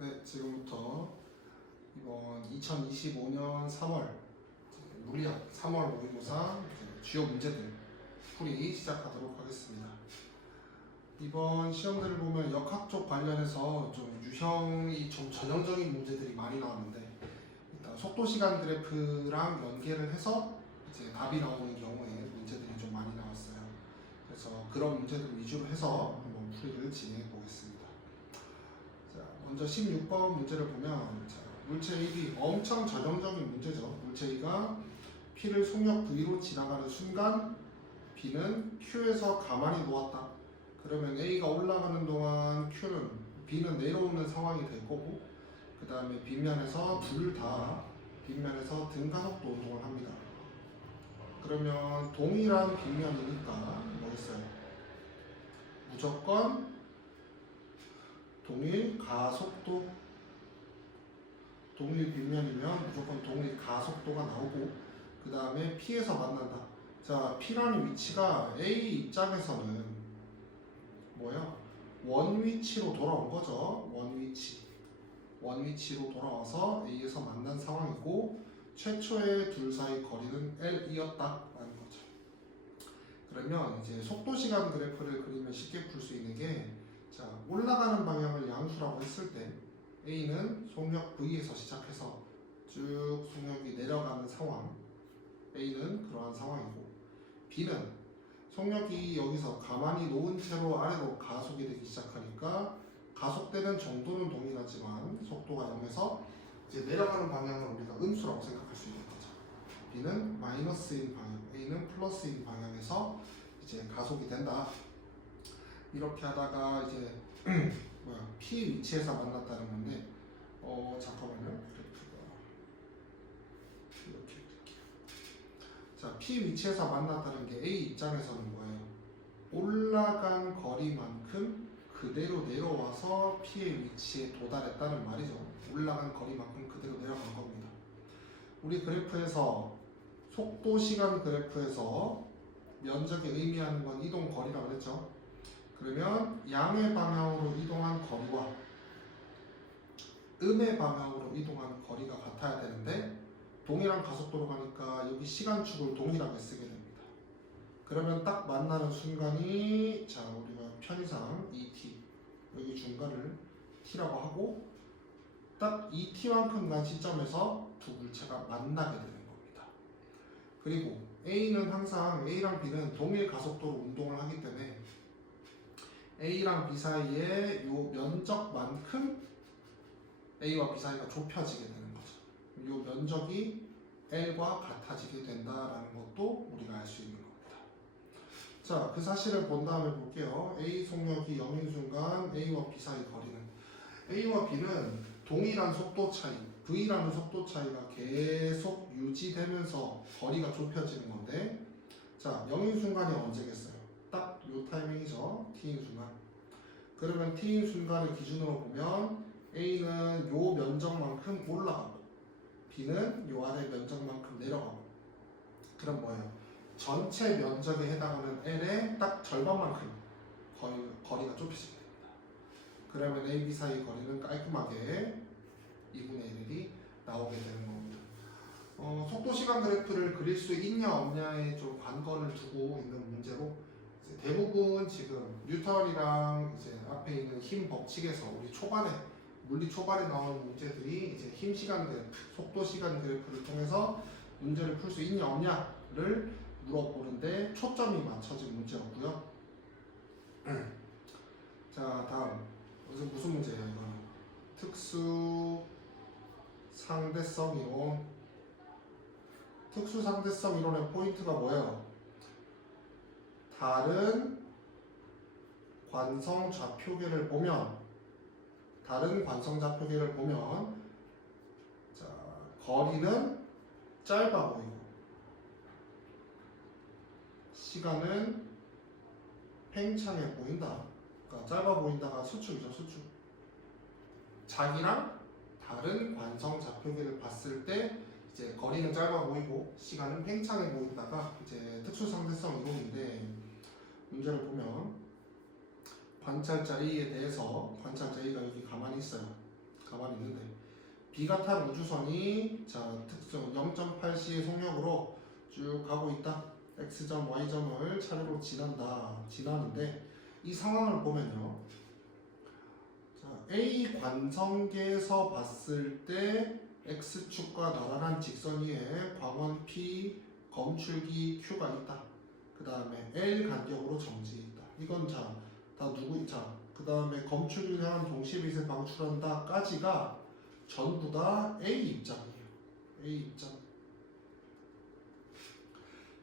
네, 지금부터 이번 2025년 3월 물리학 3월 모의고사 주요 문제들 풀이 시작하도록 하겠습니다. 이번 시험들을 보면 역학 쪽 관련해서 좀 유형이 좀 전형적인 문제들이 많이 나왔는데, 일단 속도 시간 그래프랑 연계를 해서 이제 답이 나오는 경우에 문제들이 좀 많이 나왔어요. 그래서 그런 문제들 위주로 해서 한번 풀이를 진행해 보겠습니다. 자, 먼저 16번 문제를 보면, 자, 물체 AB 엄청 전형적인 문제죠. 물체 A가 P를 속력 V로 지나가는 순간 B는 Q에서 가만히 놓았다. 그러면 A가 올라가는 동안 B는 내려오는 상황이 될 거고, 그 다음에 빗면에서 둘 다 빗면에서 등가속도 운동을 합니다. 그러면 동일한 빗면이니까 뭐겠어요? 무조건 동일 가속도, 동일 빗면이면 무조건 동일 가속도가 나오고, 그 다음에 P에서 만난다. 자, P라는 위치가 A 입장에서는 뭐야? 원 위치로 돌아온 거죠. 원 위치로 돌아와서 A에서 만난 상황이고, 최초의 둘 사이 거리는 L이었다라는 거죠. 그러면 이제 속도 시간 그래프를 그리면 쉽게 풀 수 있는 게, 자, 올라가는 방향을 양수라고 했을 때 A는 속력 V에서 시작해서 쭉 속력이 내려가는 상황, A는 그러한 상황이고, B는 속력이 여기서 가만히 놓은 채로 아래로 가속이 되기 시작하니까 가속되는 정도는 동일하지만 속도가 0에서 이제 내려가는 방향을 우리가 음수라고 생각할 수 있는 거죠. B는 마이너스인 방향, A는 플러스인 방향에서 이제 가속이 된다. 이렇게 하다가 이제 P 위치에서 만났다는 건데, 잠깐만요. 그래프가 이렇게 할게요. 자, P 위치에서 만났다는 게 A 입장에서는 뭐예요? 올라간 거리만큼 그대로 내려와서 P의 위치에 도달했다는 말이죠. 올라간 거리만큼 그대로 내려간 겁니다. 우리 그래프에서 속도 시간 그래프에서 면적이 의미하는 건 이동 거리라고 그랬죠. 그러면 양의 방향으로 이동한 거리와 음의 방향으로 이동한 거리가 같아야 되는데, 동일한 가속도로 가니까 여기 시간축을 동일하게 쓰게 됩니다. 그러면 딱 만나는 순간이, 자, 우리가 편의상 2t, 여기 중간을 t라고 하고, 딱 2t만큼 간 시점에서 두 물체가 만나게 되는 겁니다. 그리고 A는 항상 A랑 B는 동일 가속도로 운동을 하기 때문에 A랑 B 사이에 요 면적만큼 A와 B 사이가 좁혀지게 되는 거죠. 요 면적이 L과 같아지게 된다라는 것도 우리가 알 수 있는 겁니다. 자, 그 사실을 본 다음에 볼게요. A 속력이 0인 순간 A와 B 사이 거리는, A와 B는 동일한 속도 차이, V라는 속도 차이가 계속 유지되면서 거리가 좁혀지는 건데, 자, 0인 순간이 언제겠어요? 딱 요 타이밍이죠. T인 순간. 그러면 T인 순간을 기준으로 보면 A는 요 면적만큼 올라가고 B는 요 아래 면적만큼 내려가고, 그럼 뭐예요? 전체 면적에 해당하는 L의 딱 절반만큼 거리가 좁혀지게 됩니다. 그러면 A, B 사이 거리는 깔끔하게 2분의 1이 나오게 되는 겁니다. 속도 시간 그래프를 그릴 수 있냐 없냐에 좀 관건을 두고 있는 문제로, 대부분 지금 뉴턴이랑 이제 앞에 있는 힘 법칙에서 우리 초반에 물리 초반에 나오는 문제들이 이제 힘 시간 그래프, 속도 시간 그래프를 통해서 문제를 풀 수 있냐 없냐를 물어보는데 초점이 맞춰진 문제였고요. 자, 다음 무슨 문제예요? 이거는 특수 상대성 이론. 특수 상대성 이론의 포인트가 뭐예요? 다른 관성 좌표계를 보면, 자, 거리는 짧아 보이고 시간은 팽창해 보인다. 그러니까 짧아 보인다가 수축이죠, 수축. 자기랑 다른 관성 좌표계를 봤을 때 이제 거리는 짧아 보이고 시간은 팽창해 보인다가 이제 특수상대성 이론인데, 문제를 보면 관찰자 A에 대해서 관찰자 A가 여기 가만히 있어요. 가만히 있는데 B가 탄 우주선이 자 특성 0.8c의 속력으로 쭉 가고 있다. X점, Y점을 차례로 지나는데 이 상황을 보면요. 자, A 관성계에서 봤을 때 X축과 나란한 직선 위에 광원 P, 검출기 Q가 있다. 그 다음에 L 간격으로 정지 있다. 이건 자, 다 누구 자, 그 다음에 검출기를 향한 동시에 빛을 방출한다까지가 전부 다 A 입장이에요. A 입장.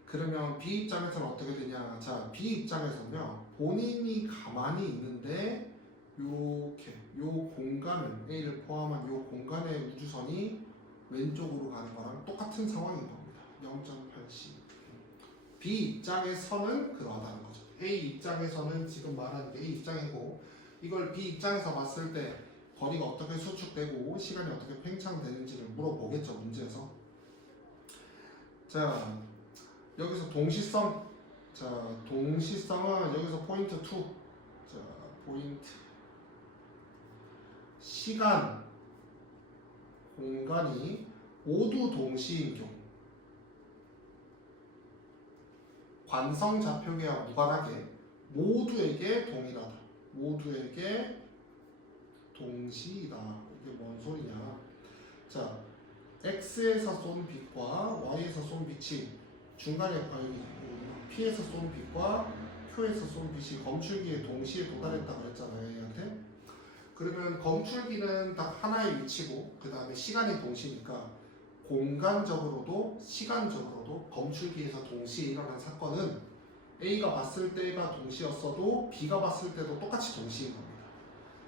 그러면 B 입장에서는 어떻게 되냐? 자, B 입장에서는요. 본인이 가만히 있는데 요렇게 요 공간을 A를 포함한 요 공간의 우주선이 왼쪽으로 가는 거랑 똑같은 상황인 겁니다. 0.8c. B 입장에서는 그러하다는 거죠. A 입장에서는 지금 말한 게 A 입장이고 이걸 B 입장에서 봤을 때 거리가 어떻게 수축되고 시간이 어떻게 팽창되는지를 물어보겠죠, 문제에서. 자, 여기서 동시성. 자, 동시성은 여기서 포인트 2. 자, 포인트. 시간, 공간이 모두 동시인 경우. 관성 좌표계와 무관하게 모두에게 동일하다. 모두에게 동시이다. 이게 뭔 소리냐? 자, X에서 쏜 빛과 Y에서 쏜 빛이 중간에 P에서 쏜 빛과 Q에서 쏜 빛이 검출기에 동시에 도달했다 그랬잖아요, 얘한테. 그러면 검출기는 딱 하나의 위치고 그 다음에 시간이 동시니까 공간적으로도 시간적으로도 검출기에서 동시에 일어난 사건은 A가 봤을 때가 동시였어도 B가 봤을 때도 똑같이 동시인 겁니다.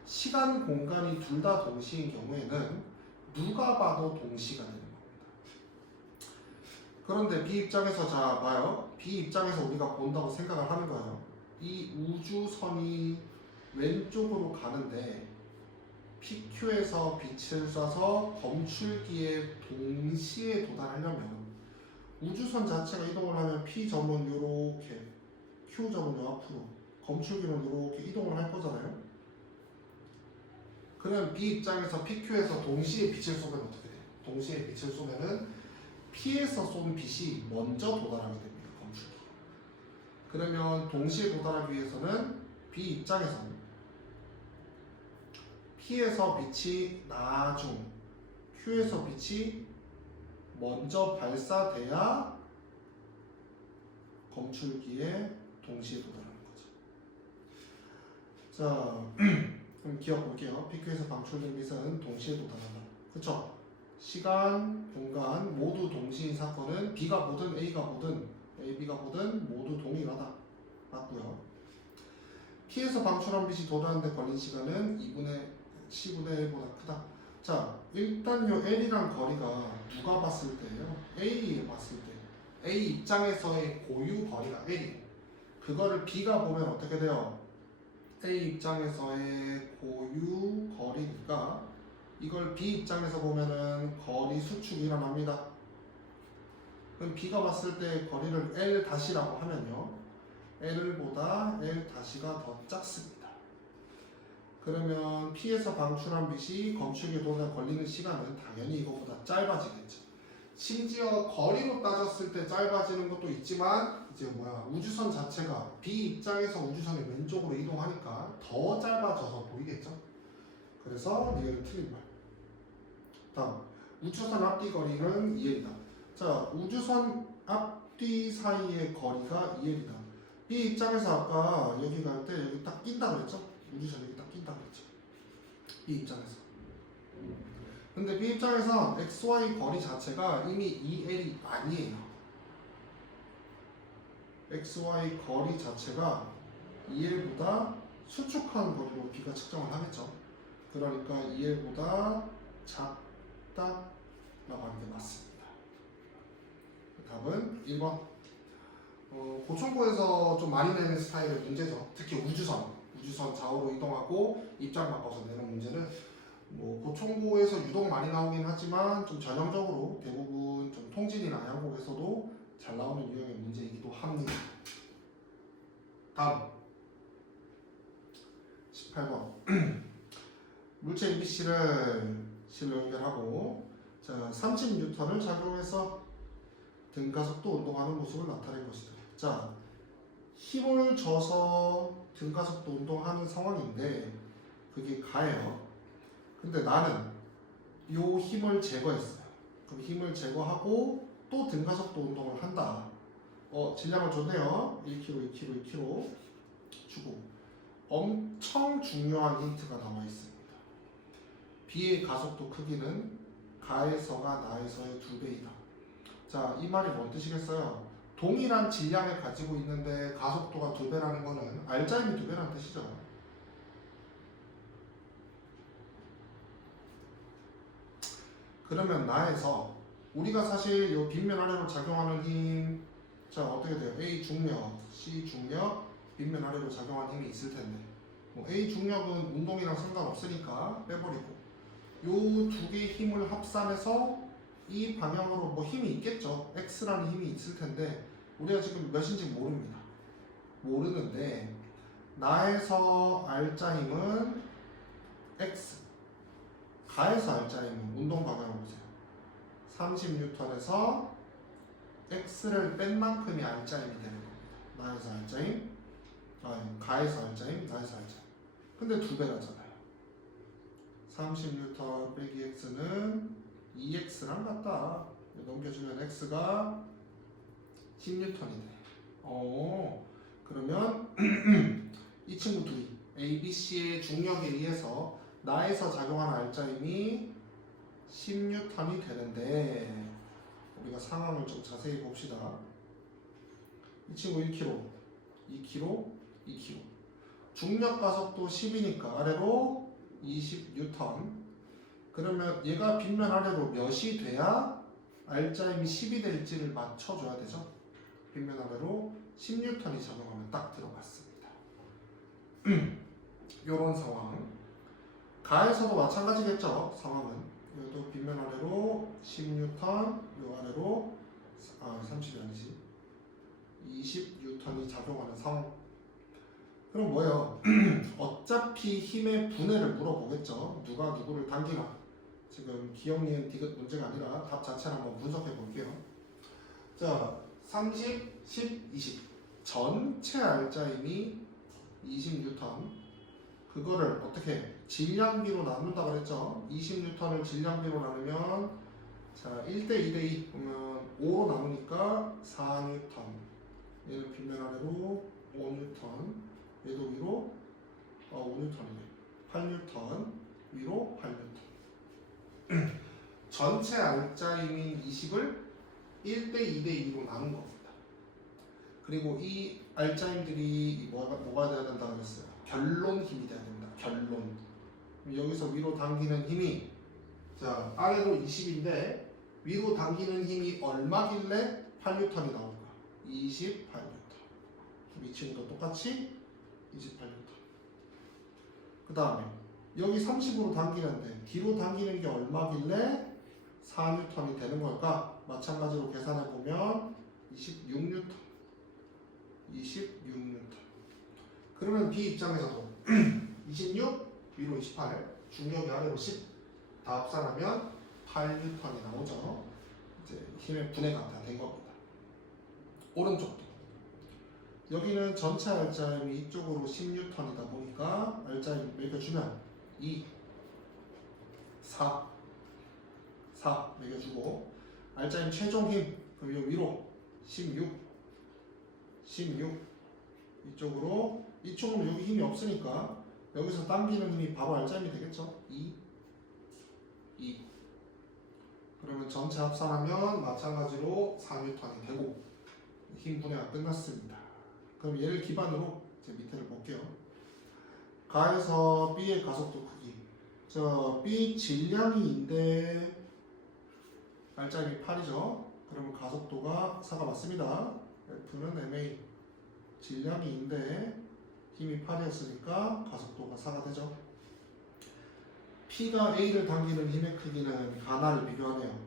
시간, 공간이 둘 다 동시인 경우에는 누가 봐도 동시가 되는 겁니다. 그런데 B 입장에서 자 봐요. B 입장에서 우리가 본다고 생각을 하는 거예요. 이 우주선이 왼쪽으로 가는데 PQ에서 빛을 쏴서 검출기에 동시에 도달하려면 우주선 자체가 이동을 하면 P점은 요렇게 Q점은 요 앞으로 검출기는 요렇게 이동을 할 거잖아요. 그러면 B 입장에서 PQ에서 동시에 빛을 쏘면 어떻게 돼요? 동시에 빛을 쏘면은 P에서 쏜 빛이 먼저 도달하게 됩니다. 검출기. 그러면 동시에 도달하기 위해서는 B 입장에서는 P에서 빛이 나중, Q에서 빛이 먼저 발사돼야 검출기에 동시에 도달하는 거죠. 자, 그럼 기억 볼게요. PQ에서 방출된 빛은 동시에 도달한다. 그쵸? 시간, 공간 모두 동시인 사건은 B가 보든 A가 보든 A, B가 보든 모두 동일하다. 맞고요. P에서 방출한 빛이 도달하는데 걸린 시간은 2분의 10분의 1보다 크다. 자, 일단 요 L이란 거리가 누가 봤을 때예요? A 봤을 때. A 입장에서의 고유 거리가 L이에요. 그거를 B가 보면 어떻게 돼요? A 입장에서의 고유 거리니까 이걸 B 입장에서 보면은 거리 수축이 일어납니다. 그럼 B가 봤을 때 거리를 L 다시라고 하면요. L보다 L 다시가 더 작습니다. 그러면 P에서 방출한 빛이 검출기에 도달해 걸리는 시간은 당연히 이거보다 짧아지겠죠. 심지어 거리로 따졌을 때 짧아지는 것도 있지만 이제 우주선 자체가 B 입장에서 우주선이 왼쪽으로 이동하니까 더 짧아져서 보이겠죠. 그래서 이거는 틀린 말. 다음, 우주선 앞뒤 거리는 2L이다. 자, 우주선 앞뒤 사이의 거리가 2L이다. B 입장에서 아까 여기 갈 때 여기 딱 낀다 그랬죠? 우주선 여기 딱 낀다 그랬죠? B 입장에서. 근데 B 입장에선 XY 거리 자체가 이미 2L이 아니에요. XY 거리 자체가 2L보다 수축한 거리로 B가 측정을 하겠죠. 그러니까 2L보다 작다라고 하는 게 맞습니다. 답은 1번. 고총고에서 좀 많이 내는 스타일의 문제죠. 특히 우주선 좌우로 이동하고 입장 바꿔서 내는 문제는 고총고에서 유독 많이 나오긴 하지만 좀 전형적으로 대부분 좀 통진이나 양곡에서도 잘 나오는 유형의 문제이기도 합니다. 다음 18번 물체 ABC를 실로 연결하고 자 30N을 작용해서 등가속도 운동하는 모습을 나타낸 것이다. 자 힘을 줘서 등가속도 운동하는 상황인데 그게 가예요. 근데 나는 요 힘을 제거했어요. 그럼 힘을 제거하고 또 등가속도 운동을 한다. 질량을 줬네요. 1kg, 2kg, 2kg 주고 엄청 중요한 힌트가 나와 있습니다. B의 가속도 크기는 가에서가 나에서의 2배이다. 자, 이 말이 뭔 뜻이겠어요? 동일한 질량을 가지고 있는데 가속도가 2배라는 거는 알자임이 2배라는 뜻이죠. 그러면 나에서 우리가 사실 이 빗면 아래로 작용하는 힘, 자 어떻게 돼요? A 중력, C 중력, 빗면 아래로 작용하는 힘이 있을 텐데 A 중력은 운동이랑 상관없으니까 빼버리고 요 두 개의 힘을 합산해서 이 방향으로 뭐 힘이 있겠죠. X라는 힘이 있을 텐데 우리가 지금 몇인지 모릅니다. 모르는데 나에서 알자 힘은 X, 가에서 알자 힘은 운동 방향을 보세요. 30N에서 X를 뺀 만큼이 알자 힘이 되는 겁니다. 나에서 알자 힘, 가에서 알자 힘, 나에서 알자 힘. 근데 2배라잖아요. 30N 빼기 X는 2X랑 같다. 넘겨주면 X가 10N이 돼. 그러면 이 친구 둘이 A, B, C의 중력에 의해서 나에서 작용하는 알자 힘이 10N이 되는데 우리가 상황을 좀 자세히 봅시다. 이 친구 1kg, 2kg, 2kg. 중력 가속도 10이니까 아래로 20N. 그러면 얘가 빗면 아래로 몇이 돼야 알자 힘이 10이 될지를 맞춰줘야 되죠. 빗면 아래로 10N이 작용하면 딱 들어갔습니다. 요런 상황. 가에서도 마찬가지겠죠. 상황은. 여기도 빗면 아래로 10N, 요 아래로 30이 아니지 20N이 작용하는 상황. 그럼 뭐예요? 어차피 힘의 분해를 물어보겠죠. 누가 누구를 당기나. 지금 기억, 니은, 디귿 문제가 아니라 답 자체를 한번 분석해 볼게요. 자, 30, 10, 20 전체 알자 힘이 20N. 그거를 어떻게 질량비로 나눈다 그랬죠. 20N을 질량비로 나누면 자 1대 2대2 보면 5로 나누니까 4N. 얘는 빗면 아래로 5N, 얘도 위로 5N이네. 8N 위로 8N. 전체 알자 힘인 20을 1대 2대 2로 나눈 겁니다. 그리고 이 알자 힘들이 뭐가 돼야 된다고 그랬어요? 결론 힘이 돼야 됩니다. 결론. 여기서 위로 당기는 힘이 자 아래로 20인데 위로 당기는 힘이 얼마길래 8N이 나올까? 28N. 이 친구도 똑같이 28N. 그 다음에 여기 30으로 당기는데 뒤로 당기는 게 얼마길래 4N이 되는 걸까? 마찬가지로 계산해 보면 26N. 26N. 그러면 B 입장에서도 26 위로 28 중력이 아래로 10 다 합산하면 8N이 나오죠. 이제 힘의 분해가 다 된 겁니다. 오른쪽도 여기는 전체 알자 힘이 이쪽으로 10N이다 보니까 알자 힘 매겨주면 2 4 매겨주고 알자 힘 최종 힘 그럼 요 위로 16 이쪽으로 이쪽은 여기 힘이 없으니까 여기서 당기는 힘이 바로 알자 힘이 되겠죠. 2 그러면 전체 합산하면 마찬가지로 4N이 되고 힘 분해가 끝났습니다. 그럼 얘를 기반으로 이제 밑에를 볼게요. 가에서 B의 가속도 크기. 저 B 질량이인데 알자 힘이 8이죠. 그러면 가속도가 4가 맞습니다. F는 MA 질량이인데 힘이 8이었으니까 가속도가 4가 되죠. P가 A를 당기는 힘의 크기는 가나를 비교하네요.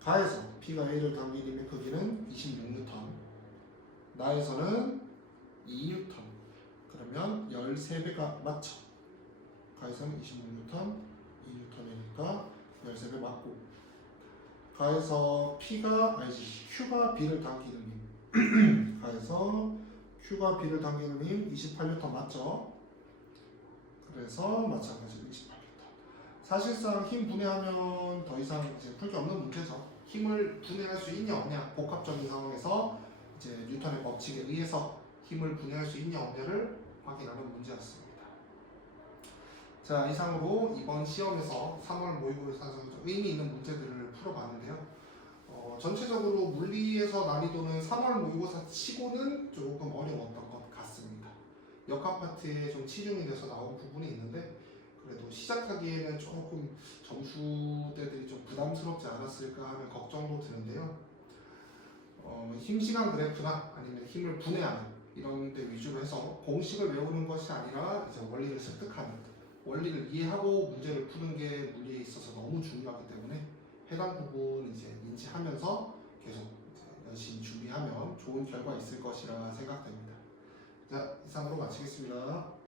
가에서 P가 A를 당기는 힘의 크기는 26N, 나에서는 2N. 그러면 13배가 맞죠. 가해서는 26N, 2N이니까 13배 맞고, 가해서 Q가 B를 당기는 힘 가해서 Q가 B를 당기는 힘 28N 맞죠? 그래서 마찬가지로 28N. 사실상 힘 분해하면 더 이상 이제 풀 게 없는 문제죠. 힘을 분해할 수 있냐 없냐, 복합적인 상황에서 이제 뉴턴의 법칙에 의해서 힘을 분해할 수 있냐 없냐를 확인하는 문제였습니다. 자, 이상으로 이번 시험에서 3월 모의고사에서 의미 있는 문제들을 풀어봤는데요. 전체적으로 물리에서 난이도는 3월 모의고사 치고는 조금 어려웠던 것 같습니다. 역학 파트에 좀 치중이 돼서 나온 부분이 있는데, 그래도 시작하기에는 조금 점수대들이 좀 부담스럽지 않았을까 하는 걱정도 드는데요. 힘 시간 그래프나 아니면 힘을 분해하는 이런 데 위주로 해서 공식을 외우는 것이 아니라 이제 원리를 습득하는, 원리를 이해하고 문제를 푸는 게 물리에 있어서 너무 중요하기 때문에 해당 부분 이제 인지하면서 계속 이제 열심히 준비하면 좋은 결과 있을 것이라 생각됩니다. 자, 이상으로 마치겠습니다.